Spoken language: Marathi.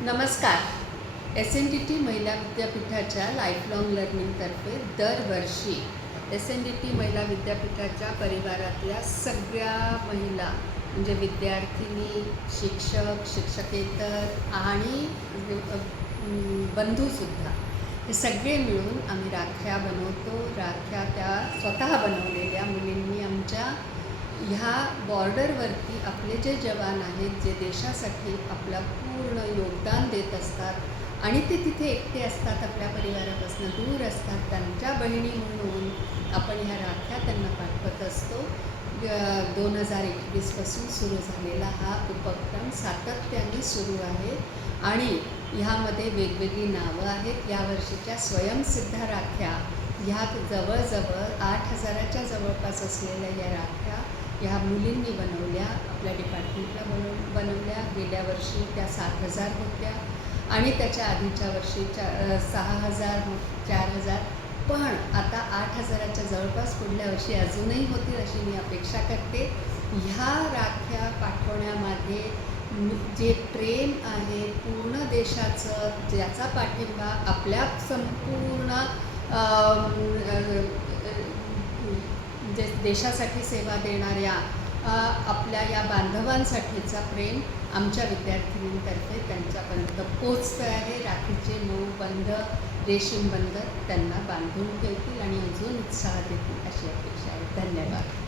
नमस्कार. SNDT महिला विद्यापीठाच्या लाईफलाँग लर्निंगतर्फे दरवर्षी SNDT महिला विद्यापीठाच्या परिवारातल्या सगळ्या महिला म्हणजे विद्यार्थिनी, शिक्षक, शिक्षकेतर आणि बंधूसुद्धा हे सगळे मिळून आम्ही राख्या बनवतो. राख्या त्या स्वतः बनवलेल्या मुलींनी आमच्या ह्या बॉर्डरवरती आपले जे जवान आहेत, जे देशासाठी आपलं पूर्ण योगदान देत असतात आणि ते तिथे एकटे असतात, आपल्या परिवारापासून दूर असतात, त्यांच्या बहिणी म्हणून आपण ह्या राख्या त्यांना पाठवत असतो. 2021पासून सुरू झालेला हा उपक्रम सातत्याने सुरू आहे आणि ह्यामध्ये वेगवेगळी नावं आहेत. यावर्षीच्या स्वयंसिद्ध राख्या ह्या जवळजवळ 8,000च्या जवळपास असलेल्या या राख्या ह्या मुलींनी बनवल्या, आपल्या डिपार्टमेंटला बनवल्या. गेल्या वर्षी त्या 7,000 होत्या आणि त्याच्या आधीच्या वर्षी 6,000 4,000, पण आता 8,000च्या जवळपास पुढल्या वर्षी अजूनही होतील अशी मी अपेक्षा करते. ह्या राख्या पाठवण्यामागे जे प्रेम आहे पूर्ण देशाचं, ज्याचा पाठिंबा आपल्या संपूर्ण जे देशासाठी सेवा देणाऱ्या आपल्या या बांधवांसाठीचा प्रेम आमच्या विद्यार्थिनींतर्फे त्यांच्यापर्यंत पोचतं आहे. राखीचे मऊ बंध, रेशीम बंध त्यांना बांधून ठेवतील आणि अजून उत्साह देतील अशी अपेक्षा आहे. धन्यवाद.